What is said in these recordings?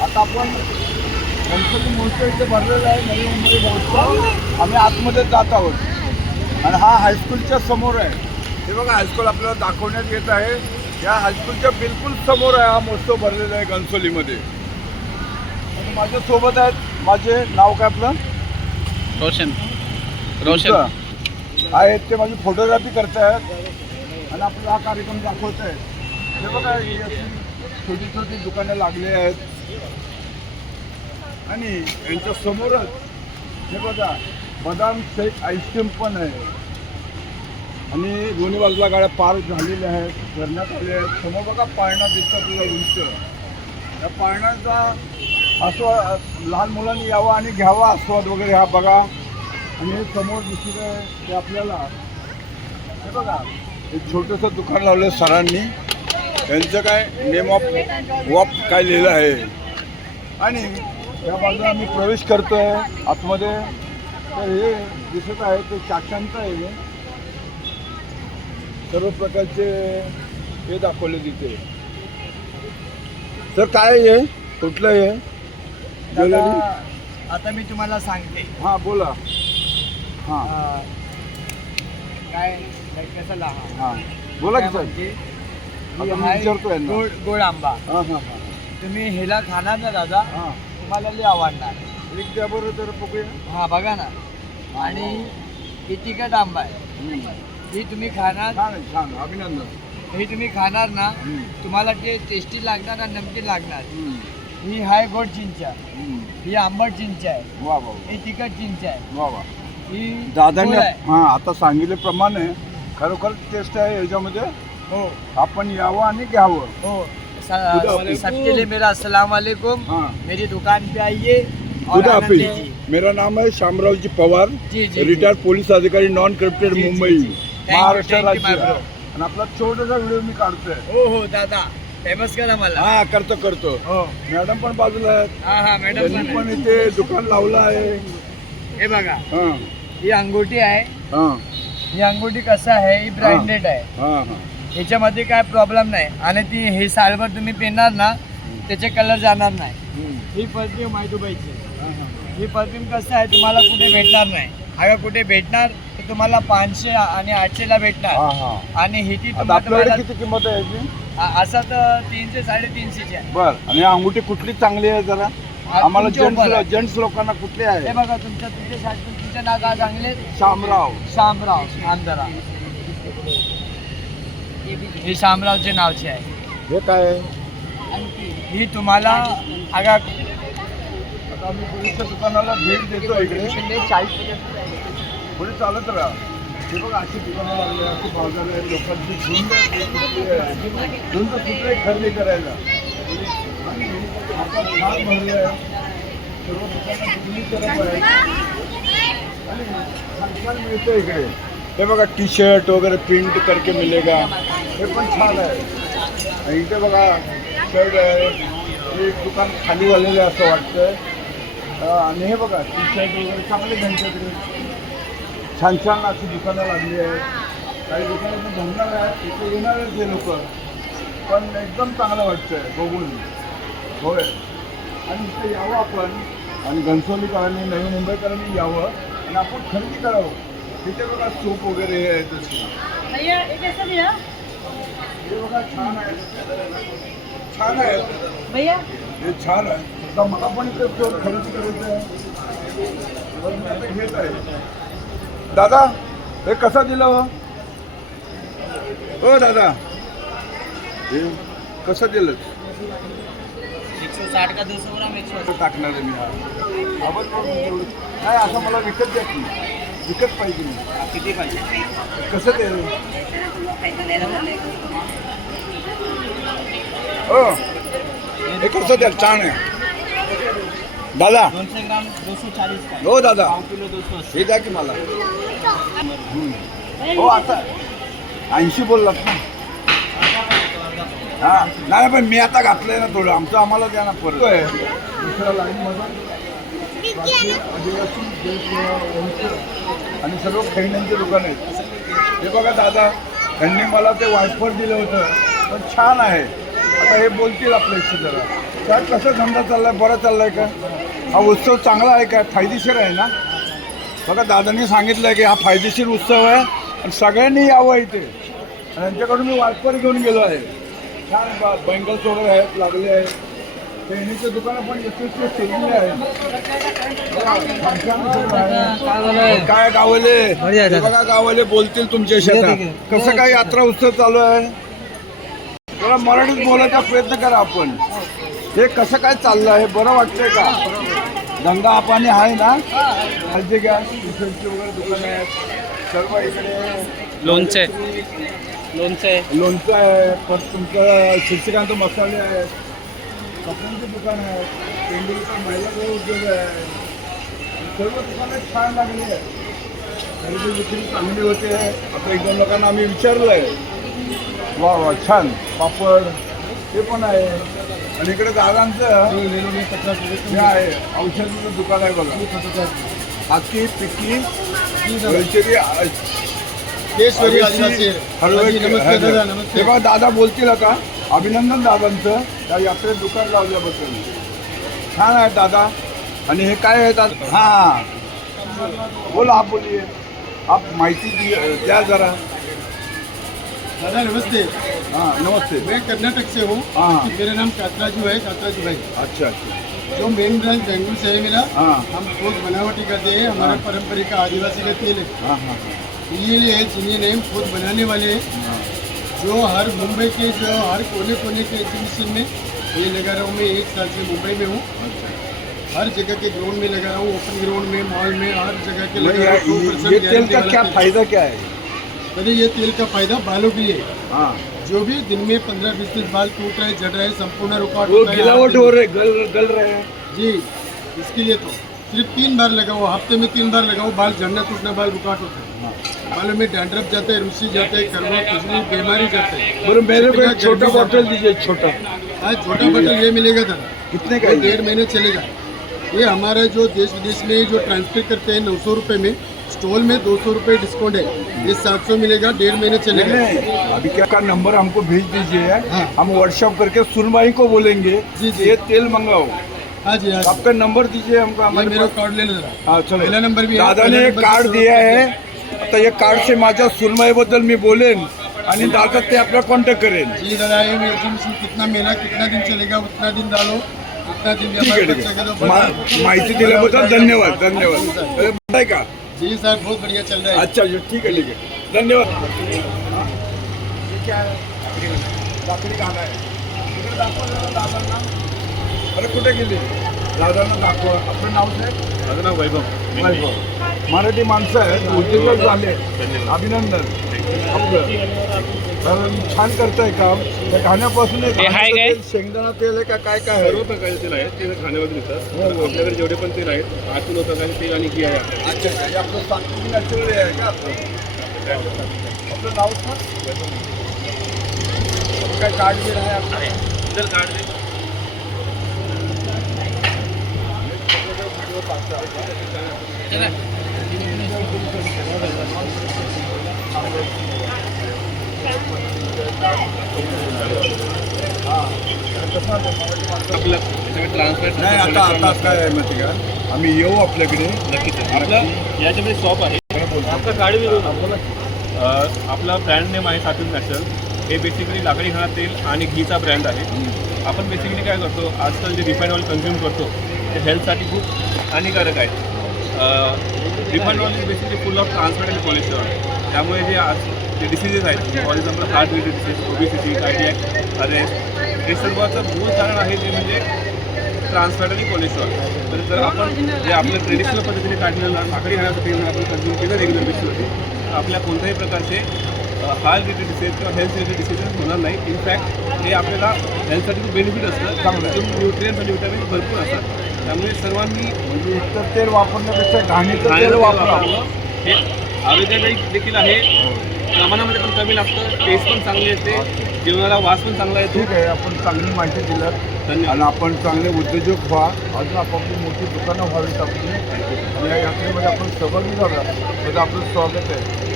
आता आपण गणपती महोत्सव इथे भरलेला आहे, नवी मुंबई महोत्सव. आम्ही आतमध्ये जात आहोत आणि हा हायस्कूलच्या समोर आहे. हे बघा हायस्कूल आपल्याला दाखवण्यात येत आहे. या हायस्कूलच्या बिलकुल समोर आहे हा महोत्सव भरलेला आहे घणसोलीमध्ये. आणि माझ्यासोबत आहेत, माझे नाव काय आपलं? रोशन आहेत. ते माझी फोटोग्राफी करत आहेत आणि आपला हा कार्यक्रम दाखवत आहेत. हे बघा ही अशी छोटी छोटी दुकानं लागली आहेत आणि यांच्या समोरच हे बघा बदाम शेक आईस्क्रीम पण आहे आणि दोन्ही बाजूला गाड्या पार्क झालेल्या आहेत, करण्यात आले आहेत. समोर बघा पाळणा दिसतो आपल्याला उंच. या पाळण्याचा आस्वाद लहान मुलांनी यावा आणि घ्यावा आस्वाद वगैरे हा बघा. आणि हे समोर दिसत आहे ते आपल्याला हे बघा एक छोटंसं दुकान लावलं सरांनी. त्यांचं काय नेम ऑफ वॉप काय लिहिलं आहे. आणि या बाजूला आम्ही प्रवेश करतो आहे आतमध्ये. तर हे दिसत आहे ते चाच्यांचं आहे. सर्व प्रकारचे हे दाखवले तिथे. तर काय आहे कुठलं आहे ज्वेलरी? आता मी तुम्हाला सांगते. हां बोला. हां काय कसं लहान हां बोला की सर. म्हणजे आता मी विचारतो यांना. गोड आंबा हां हां हां तुम्ही ह्याला खाणार ना दादा, हां तुम्हाला लई आवडणार. एक द्या बरं तर बघूया. हा बघा ना. आणि ही तिखट आंबा आहे. ही तुम्ही खाणार, छान आहे छान. अभिनंदन. ही तुम्ही खाणार ना, तुम्हाला ते टेस्टी लागणार आणि नमकीन लागणार. ही हाय गोड चिंच आहे, ही आंबट चिंच आहे, वा वा ही तिखट चिंच आहे, वा वा. ही दादांनी गोड आहे. हां आता सांगितल्याप्रमाणे खरोखर टेस्ट आहे याच्यामध्ये. हो आपण यावं आणि घ्यावं. हो. खुदा सबके लिए मेरा अस्सलाम वालेकुम. हाँ मेरी दुकान पे आइए और खुदा आनंद हाफिज. लीजिए. मेरा नाम है शामरावजी पवार, जी जी रिटायर्ड पोलीस अधिकारी, नॉन करप्टेड जी, जी, मुंबई, जी. महाराष्ट्र Thank you, राज्य. my bro. आणि आपला छोटासा व्हिडिओ मी काढतोय. हो हो दादा, फेमस करा मला. हा करतो करतो. हो मॅडम पण बाजूला आहेत. हा हा मॅडम त्यांनी पण इथे दुकान लावलं आहे. हे बघा, हां ही अंगुठी आहे. हां ही अंगुठी कसं आहे, ही ब्रँडेड आहे. हां हां ह्याच्यामध्ये काय प्रॉब्लेम नाही. आणि ती हे सालभर तुम्ही पेरणार ना, त्याचे कलर जाणार नाही. ही परफ्यूम आहे दुबईची. ही परफ्यूम कसं आहे, तुम्हाला कुठे भेटणार नाही. अगर कुठे भेटणार तर तुम्हाला 500 आणि 800ला भेटणार. हां हां. आणि ही ती आता आपल्याकडे किती किंमत आहे याची? असं तर 300 350ची आहे. बर. आणि अंगुठी कुठली चांगली आहे जरा आम्हाला तुमच्या ऊपर आहे. जेंट्स लोकांना कुठली हे आहे? बघा तुमच्यासाठी तुमचं नाव काय सांगले? शामराव. शामराव. आंधरा. ही शामरावचे नावचे आहे. हे काय आहे? ही तुम्हाला अगर आता आम्ही पोलीसच्या दुकानाला भेट देतो इकडे. 40 पुढे चालत राहा. हे बघा अशी दुकानं लागली, अशी बाजार आहे, लोकांची झुंड कुठे खरेदी करायला. आता छान भरले आहे, सर्व दुकानं दुकानी करत आहे आणि छान मिळतं इकडे. हे बघा टी शर्ट वगैरे प्रिंट करके मिलेगा, हे पण छान आहे. आणि इथे बघा शर्ट आहे. हे एक दुकान खाली झालेलं आहे असं वाटतंय. आणि हे बघा टी शर्ट वगैरे चांगले त्यांच्याकडे छान छान अशी दुकानं लागली आहेत. काही दुकानं पण भरणार आहेत, इथे येणार आहेत ते लोक. पण एकदम चांगलं वाटतंय बघून. होय. आणि इथे यावं आपण आणि घणसोलीकरांनी, नवी मुंबईकरांनी यावं आणि आपण खरेदी करावं. तिथे बघा सोप वगैरे आहे तशी. हे बघा छान आहे, छान आहे भैया हे छान आहे. आता मला पण इथे खरेदी करायचं आहे. तर मी आता घेत आहे. दादा हे कसं दिलं हो दादा? हे कसं दिलं? 160 का 200 ग्राम 160. टाकणार आहे मी. हा आवड नाही असं मला विकत द्या की. विकत पाहिजे मी. किती पाहिजे? कसं ते हो हे कसं द्या? छान आहे दादा. 200 ग्राम 240 का. हो दादा पाव किलो 280. हे द्या की मला. हो आता 80 बोललात ना. हां नाही पण मी आता घातलंय ना थोडं. आमचं आम्हाला द्या ना परत. दुसऱ्या लाईनमध्ये आदिवासी आणि सर्व खेळण्यांचे दुकान आहेत. हे बघा दादा त्यांनी मला ते वायफर दिलं होतं, पण छान आहे. आता हे बोलतील आपल्याशी जरा, काय कसं धंदा चाललाय, बरा चाललाय का? हा उत्सव चांगला आहे का, फायदेशीर आहे ना? बघा दादांनी सांगितलं की हा फायदेशीर उत्सव आहे आणि सगळ्यांनी यावं इथे. आणि यांच्याकडून मी वायफर घेऊन गेलो आहे. छान बँगल्स वगैरे आहेत, लागले आहेत. पेनीचे दुकानं पण यशस्वी ठेवलेले आहेत. काय गावले बघा, गावले बोलतील तुमच्या शेतात. कसं काय यात्रा उत्सव चालू आहे? जरा मराठीत बोलायचा प्रयत्न करा आपण. हे कसं काय चाललं आहे, बरं वाटतंय का? धंदा पाणी आहे ना? खालचे घ्या, ट्युशनची वगैरे दुकानं आहेत सर्व इकडे. लोणचं आहे, परत तुमचं शिक्षकांचे मसाले आहेत, कपड्यांचे दुकान आहे, पेंडूचं महिला उद्योग आहे. सर्व दुकानं छान लागली आहे. खरेदी विक्री चांगली होते. आता एक दोन लोकांना आम्ही विचारलं आहे. वा वा छान. पापड ते पण आहे. आणि इकडे दादांचं हे आहे, औषधाचं दुकान आहे बघा. हाकी पिकी वेलचेरी केशवरी आदिवासी हे बघा दादा बोलतील आता. अभिनंदन दादांचं त्या यात्रेत दुकान लावल्याबद्दल. छान आहे दादा. आणि हे काय आहे दादा? हां बोला, आप बोलिए, आप माहिती द्या जरा. दादा नमस्ते. हाँ नमस्ते. मैं कर्नाटक से हूँ. हाँ. मेरा नाम कातराजू है, कातराजू भाई. अच्छा अच्छा. जो मेन ब्रांच बेंगलुरु से है मेरा. हाँ हम खुद बनावटी करते हैं. हमारा हाँ. पारंपरिक आदिवासी का तेल है. हाँ हाँ ये है जिन्हें नेम खुद बनाने वाले हैं. हाँ. जो हर मुंबई के जो हर कोने कोने के एग्जीबिशन में ये लगा रहा हूँ. मैं 1 साल से मुंबई में हूँ. हर जगह के ग्राउंड में लगा रहा हूँ, ओपन ग्राउंड में, मॉल में, हर जगह के लगा रहा हूँ. ये तेल का क्या फायदा क्या है? अरे ये तेल का फायदा बालों के लिए. हाँ जो भी दिन में 15-20 दिन बाल टूट रहे, झड़ रहे, संपूर्ण रुकावट वो होता है. गिलावट हो रहे, गल रहे हैं. जी, इसके लिए तो सिर्फ 3 बार लगाओ, हफ्ते में 3 बार लगाओ. बाल झड़ना टूटना, बाल रुकावट होता है. बालों में डैंड्रफ जाते हैं, रुसी जाते हैं, करवा खुजली बीमारी जाते हैं. बरं मेरे को एक छोटा बॉटल दीजिए, छोटा. आज छोटा बटल ये मिलेगा था. कितने का? 1.5 महीने चलेगा. ये हमारा जो देश विदेश में जो ट्रांसफर करते हैं 900 रुपये में, स्टॉल में 200 रुपये डिस्काउंट है. ये 700 मिलेगा, 1.5 महीने चलेगा. नहीं, अभी क्या का नंबर हमको भेज दीजिए. हाँ. हम व्हाट्सएप करके सुनवाई को बोलेंगे जी, जी. ये तेल मंगाओ. हाँ जी, हाँ जी. आपका नंबर दीजिए हमको. ये हमारे मेरा पास. कार्ड ले लो जरा. हाँ चलो. पहिला नंबर भी आहे. दादाने पहिला एक नंबर कार्ड भी दिया सुरू है. आता या कार्ड से माझ्या सुनवाईबद्दल मी बोलेन आणि दादा ते आपला कॉन्टॅक्ट करेन. जी दादा, ये एग्जीबिशन कितना मेला कितना दिन चलेगा, उतना दिन डालो, उतना दिन ठीक आहे, व्यापार ठीक कर आहे. सके तो माहिती दिल्याबद्दल धन्यवाद. धन्यवाद. अरे, आहे का? जी सर, बहुत बढ़िया चल रहा है. अच्छा ठीक आहे, ठीक आहे. धन्यवाद. हे क्या आहे? लाकडी घाला आहे. तिकडे दाखवा जरा दादांना. अरे कुठे गेले? दादांना दाखवा. आपलं नाव काय? माझं नाव वैभव. मराठी माणसं आहेत, उद्योजक झाले. अभिनंदन आपलं. कारण छान करताय काम. त्या खाण्यापासून एक हे हाय काय? शेंगदाणा तेल आहे का काय काय आहे? सर्व प्रकारचे तेल आहेत ते खाण्यामध्ये मिळतात. आपल्याकडे जेवढे पण तेल आहेत 8 किलो प्रकारचे तेल आणि घी आहे. अच्छा हे आपलं सात्विक नॅचरल आहे का आपलं नाव सांग. काय कार्ड बिल आहे आपलं? जर कार्ड दे. आपलं त्याच्याकडे ट्रान्सफर नाही आता आता काय आहे माहिती का, आम्ही येऊ आपल्याकडे. नक्कीच आहे. आपलं याच्यामध्ये शॉप आहे. आपलं कार्ड बी देऊ. आपला ब्रँड नेम आहे सात्विक नॅचरल. हे बेसिकली लाकडी घाणा तेल आणि घीचा ब्रँड आहे. आपण बेसिकली काय करतो, आजकाल जे रिफाईंड ऑइल कन्झ्युम करतो ते हेल्थसाठी खूप हानिकारक आहे. Refined oil is basically full of trans fat आणि कोलेस्ट्रॉल. त्यामुळे जे आज जे डिसीजेस आहेत, for example heart related disease, obesity, cardiac arrest, हे सर्वाचं मूळ कारण आहे ते म्हणजे ट्रान्सफॅट आणि कोलेस्ट्रॉल. तर जर आपण जे आपल्या ट्रेडिशनल पद्धतीने काढलेलं लाकडी घाण्याचं तेल आपण कन्झ्युम केलं रेग्युलर बेसिसवरती, आपल्या कोणत्याही प्रकारचे हार्ट रिलेटेड डिसीज किंवा हेल्थ रिलेटेड डिसीजेस होणार नाही. इनफॅक्ट हे आपल्याला हेल्थसाठी खूप बेनिफिट असतं. चांगलं न्यूट्रियन्स आणि विटॅमिन्स भरपूर असतात. त्यामुळे सर्वांनी म्हणजे इतर तेल वापरण्यापेक्षा घाणीचं तेल वापरावं. हे आरोग्यासाठी देखील आहे. प्रमाणामध्ये पण कमी लागतं, टेस्ट पण चांगली येते, जेवणाला वास पण चांगला येतो. ठीक आहे, आपण चांगली माहिती दिलं. धन्यवाद. आणि आपण चांगले उद्योजक व्हा. अजून आपापली मोठी दुकानं व्हावीत आपली. आणि या यात्रेमध्ये आपण सहभागी झाला तर आपलं स्वागत आहे.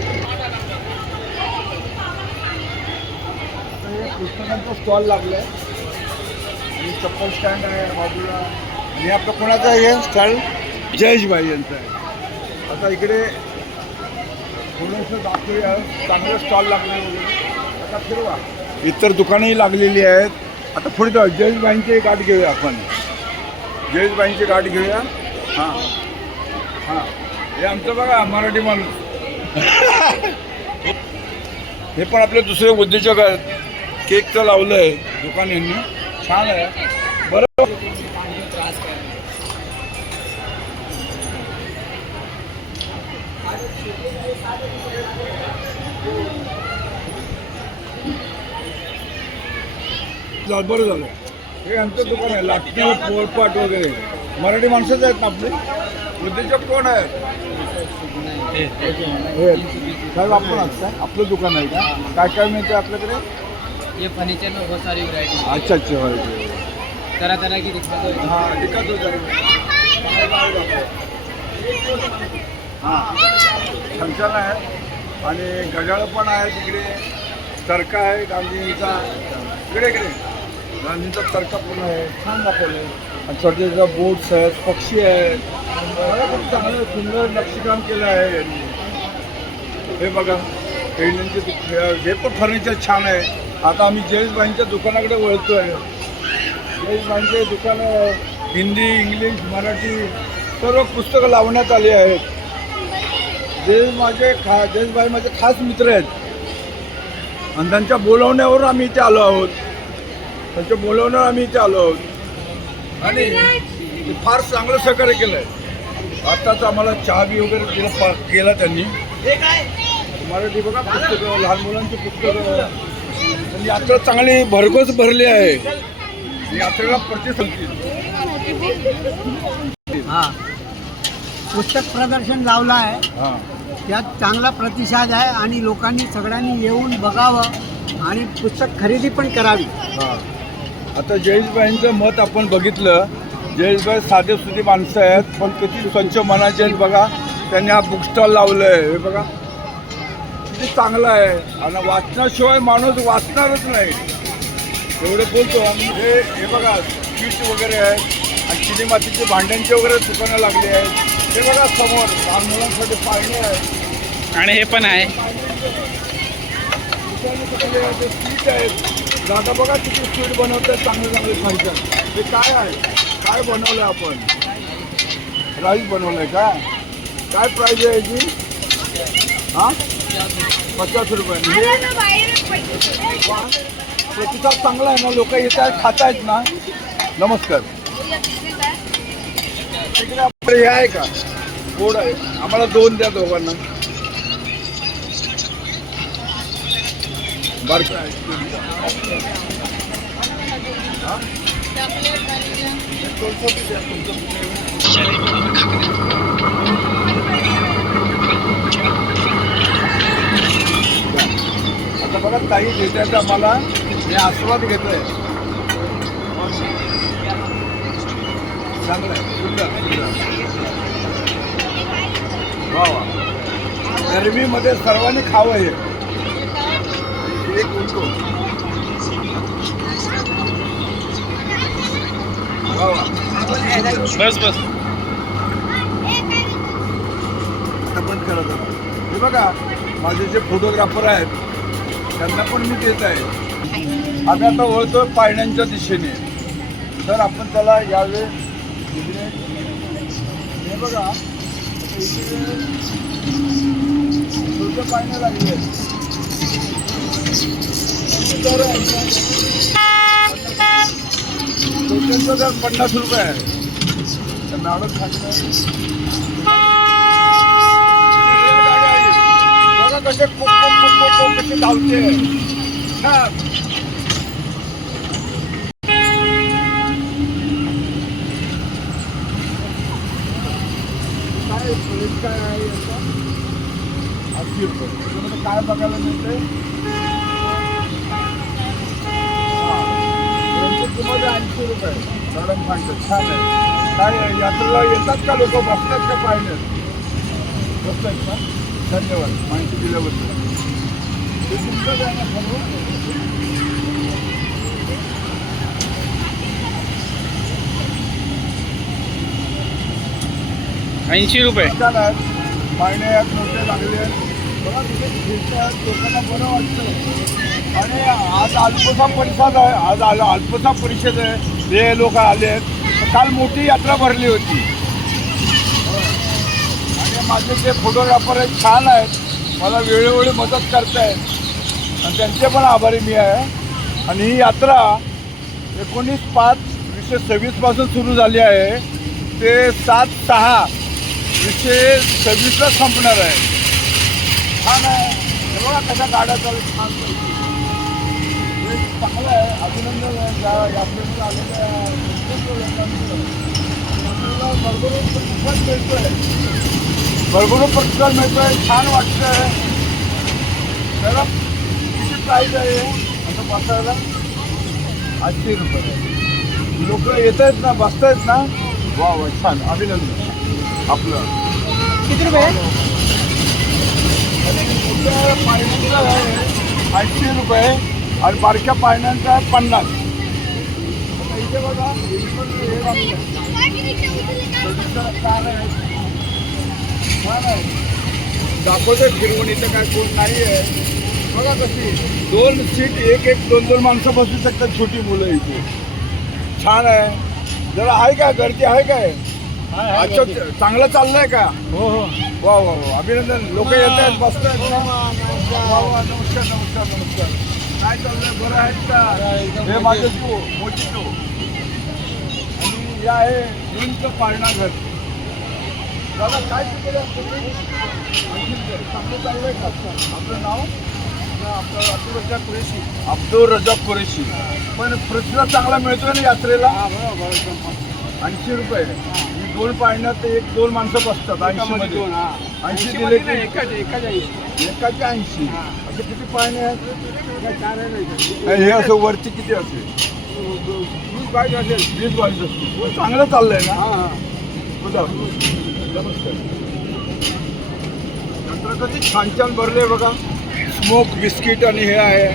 पुस्तकांचा स्टॉल लागला आहे आणि चप्पल स्टँड आहे बाजूला. आणि आपलं कोणाचं आहे हे स्टॉल? जयेशभाई यांचं आहे. आता इकडे थोडंसं दाखवूया, चांगलं स्टॉल लागले वगैरे. आता फिरवा, इतर दुकानंही लागलेली आहेत. आता पुढे जाऊ, जयेशभाईंची गाठ घेऊया आपण. जयेशभाईंची गाठ घेऊया. हां हां, हे आमचं बघा मराठी माणूस. हे पण आपले दुसरे उद्योजक आहेत. केकचं लावलं आहे दुकान यांनी, छान आहे. बरं, बरं झालं. हे आमचं दुकान आहे, लाटणी पोळपाट वगैरे. मराठी माणसंच आहेत ना आपले. उद्योजक कोण आहेत? हे साहेब आपण असतं, आपलं दुकान आहे का? काय काय मिळतं आपल्याकडे? ये फर्नीचर में बहुत सारी वैरायटी अच्छा अच्छा, तरह तरह की दिक्कत है. हां दिक्कत हो जाईल. हां छान आहे. आणि घड्याळं पण आहे तिकडे. तर्का आहे गांधींचा. इकडे इकडे गांधींचा तर्का पण आहे, छान दाखवलं आहे. आणि छोटे छोटे बोट्स आहेत, पक्षी आहेत. खूप चांगलं सुंदर नक्षीकाम केलं आहे यांनी. हे बघा खेळण्यांचे हे पण फर्निचर छान आहे. आता आम्ही जयेशभाईंच्या दुकानाकडे वळतो आहे. जयेशभाईंचे दुकान हिंदी, इंग्लिश, मराठी सर्व पुस्तकं लावण्यात आली आहेत. जयेशभाई माझे खास मित्र आहेत आणि त्यांच्या बोलवण्यावरून आम्ही इथे आलो आहोत. त्यांच्या बोलवण्यावर आम्ही इथे आलो आहोत आणि फार चांगलं सहकार्य केलं आहे. आत्ताच आम्हाला चहा बी वगैरे केला त्यांनी. मराठी बघा पुस्तकं, लहान मुलांची पुस्तकं. यात्रा चांगली भरघोस भरली आहे. यात्रेला प्रतिसाद. हां, पुस्तक प्रदर्शन लावलं आहे. हां त्यात चांगला प्रतिसाद आहे आणि लोकांनी सगळ्यांनी येऊन बघावं आणि पुस्तक खरेदी पण करावी. हां, आता जयेशभाईंचं मत आपण बघितलं. जयेशभाई साधेसुधी माणसं आहेत पण किती स्वच्छ मनाचे आहेत बघा. त्यांनी हा बुक स्टॉल लावलं आहे. हे बघा किती चांगलं आहे. आणि वाचनाशिवाय माणूस वाचणारच नाही एवढं बोलतो आम्ही. हे बघा स्वीट वगैरे आहेत आणि चिनी मातीचे भांड्यांचे वगैरे दुकानं लागली आहेत. हे बघा समोर लहान मुलांसाठी पाळणे आहेत आणि हे पण आहे. स्वीट आहेत. दादा बघा किती स्वीट बनवतात, चांगले चांगले खायचं. हे काय आहे? काय बनवलं आपण? राईस बनवलं आहे का? काय प्राईज आहे याची? हां 50 रुपये. प्रतिसाद चांगला आहे ना, लोक येत आहेत, खात आहेत ना. नमस्कार. इकडे आपलं हे आहे का? गोड आहे. आम्हाला 2 द्या दोघांना. बारका आहे. आता बघा ताई देतात आम्हाला. मी आस्वाद घेतोय. चांगलं आहे, सुंदर सुंदर. वा वा. गरमीमध्ये सर्वांनी खावं हे. एक उलटो. वा वा. बस बस. आता बंद करत होता. हे बघा माझे जे फोटोग्राफर आहेत त्यांना पण मी देत आहे. आम्ही आता वळतो पाळण्यांच्या दिशेने. तर आपण त्याला यावेळी इकडे हे बघा इकडे पाळणे लागले आहेत. छोट्यांचा दर 50 रुपये आहे. तर मॅडम सांगतात बघा कसे कसे धावते. छान. काय आहे याचा? 80 रुपये. त्याच्यामध्ये काय बघायला मिळते? किंमत 80 रुपये. मॅडम सांगतात छान आहे. काय यात्रेला येतात का लोक? बसतात का पाहिलं? बसतात का? धन्यवाद माहिती दिल्याबद्दल. हे तुमचं आहे ना सर्व? 80 रुपये. छान आहेत, पाळणे आहेत, मोठे लागले आहेत. बघा तिथे फिरतात, लोकांना बरं वाटतं. आणि आज अल्पसा परिषद आहे, आज अल्पसा परिषद आहे, हे लोक आले आहेत. काल मोठी यात्रा भरली होती. आणि माझे जे फोटोग्राफर आहेत छान आहेत, मला वेळोवेळी मदत करतायत आणि त्यांचे पण आभारी मी आहे. आणि ही यात्रा 19/5/2026 पासून सुरू झाली आहे ते 7/6/2026ला संपणार आहे. छान आहे, हे बघा कशा गाड्या चालू छान पैकी. हे चांगलं आहे, अभिनंदन आहे त्या यात्रेला आलेल्या लोकांचं. यात्रेला भरभरून प्रतिसाद मिळतोय, भरभरून प्रतिसाद मिळतोय, छान वाटतंय. त्याला किती प्राईज आहे असं बसायला? 800 रुपये. लोक येत आहेत ना, बसत आहेत ना, वा वा छान, अभिनंदन आपलं. किती रुपये? मोठ्या पाळण्यांचा आहे 800 रुपये आणि बारक्या पाळण्यांचा आहे 50. आता इथे बघा, हे पण हे लागलं छान आहे, छान आहे. दाखवतोय फिरवून, इथं काय कोण नाही आहे. बघा कशी 2 सीट, 1-2 माणसं बसू शकतात, छोटी मुलं इथे. छान आहे. जरा आहे का गर्दी आहे काय? अच्छा, चांगलं चाललंय का? हो हो. वा वा वा, अभिनंदन. लोक येत आहेत, बसत आहेत. वा वा, नमस्कार नमस्कार नमस्कार. काय चाललंय, बरं आहेत का? हे माझे तू मोठी तू. आणि हे आहे उंच पाळणा घर. दादा काय शिकले चांगलं चाललंय का? आपलं नाव? अब्दुल रजाक कुरेशी. पण प्रतिसाद चांगला मिळतोय ना यात्रेला? 80 रुपये. 2 पाळण्यात 1-2 माणसं बसतात. 80 दिले की एकाचे 80. असे किती पाळणे आहेत? हे असं वरती किती असेल? 20-22 असेल. 20-22 असतील. चांगलं चाललंय ना? बघा नमस्कार. यात्रा कधी छान छान भरले बघा. स्मोक बिस्किट आणि हे आहे.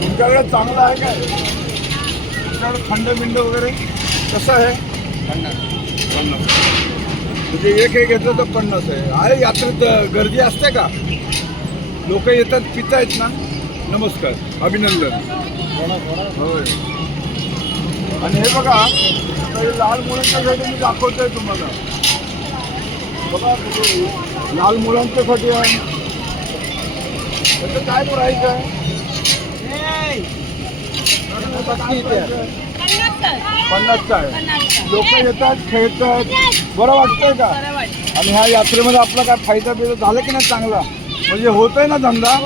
तुमच्याकडे चांगलं आहे काय? तुमच्याकडे थंड बिंड वगैरे कसं आहे? 50. म्हणजे एक घेतलं तर 50 आहे. यात्रेत गर्दी असते का? लोक येतात, पित आहेत ना? नमस्कार, अभिनंदन. होय. आणि हे बघा, लाल मुलांच्यासाठी मी दाखवतोय तुम्हाला. बघा लाल मुलांच्यासाठी आहे. त्याचं काय प्राईस आहे? 50चा आहे. लोक येतात, खेळतात, बरं वाटतंय का? आणि ह्या यात्रेमध्ये आपला काय फायदा बिदा झाला की नाही चांगला? म्हणजे होतोय ना धंदा?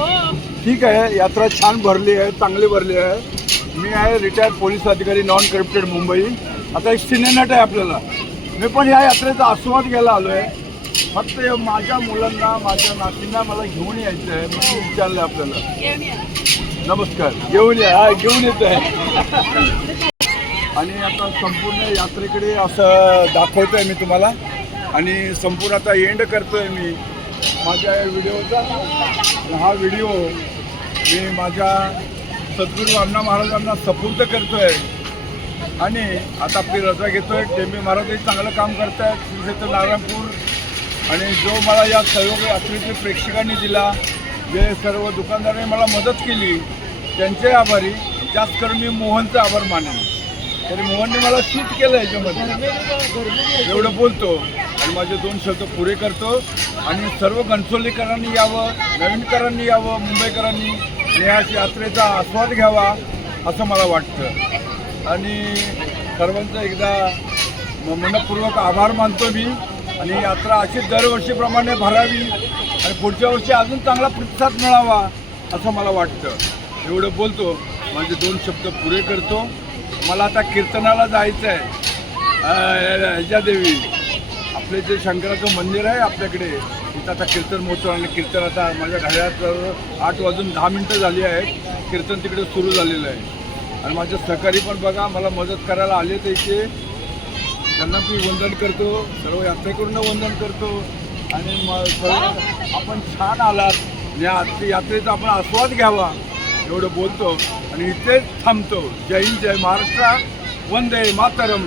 ठीक आहे. यात्रा छान भरली आहे, चांगली भरली आहे. मी आहे रिटायर्ड पोलीस अधिकारी, नॉन करप्टेड मुंबई. आता एक सिनेनट आहे आपल्याला. मी पण या यात्रेचा आस्वाद घ्यायला आलो आहे. फक्त माझ्या मुलांना, माझ्या नातींना मला घेऊन यायचं आहे. म्हणून विचारलं आपल्याला. नमस्कार, घेऊन या. हा, घेऊन येतो आहे. आणि आता संपूर्ण यात्रेकडे असं दाखवतो आहे मी तुम्हाला. आणि संपूर्ण आता एंड करतो आहे मी माझ्या या व्हिडिओचा. हा व्हिडिओ मी माझ्या सद्गुरू अण्णा महाराजांना सपूर्द करतो आहे. आणि आता आपली रजा घेतो आहे. टेंबे महाराजही चांगलं काम करत आहेत, श्री क्षेत्र नारायणपूर. आणि जो मला या सर्व यात्रेचे प्रेक्षकांनी दिला, जे सर्व दुकानदारांनी मला मदत केली, त्यांचे आभारी. जास्त करून मी मोहनचा आभार मानेन. तरी मोहनने मला शूट केलं याच्यामध्ये, एवढं बोलतो. आणि माझे 2 शब्द पुरे करतो. आणि सर्व घनसोलीकरांनी यावं, नवीनकरांनी यावं, मुंबईकरांनी आणि या यात्रेचा आस्वाद घ्यावा असं मला वाटतं. आणि सर्वांचं एकदा मनपूर्वक आभार मानतो मी. आणि यात्रा अशी दरवर्षीप्रमाणे भरावी आणि पुढच्या वर्षी अजून चांगला प्रतिसाद मिळावा असं मला वाटतं. एवढं बोलतो, माझे 2 शब्द पुरे करतो. मला आता कीर्तनाला जायचं आहे. ह्याच्यादेवी आपले जे शंकराचं मंदिर आहे आपल्याकडे, तिथं आता कीर्तन मोठं. आणि कीर्तन आता माझ्या घरात 8:10 झाली आहेत. कीर्तन तिकडे सुरू झालेलं आहे. आणि माझे सहकारी पण बघा मला मदत करायला आले तर इथे, त्यांना मी वंदन करतो. सर्व यात्रेकरूंना वंदन करतो. आणि सर्व आपण छान आलात, यात्रेचा आपण आस्वाद घ्यावा एवढं बोलतो. आणि इथेच थांबतो. जय हिंद, जय महाराष्ट्र, वंदे मातरम.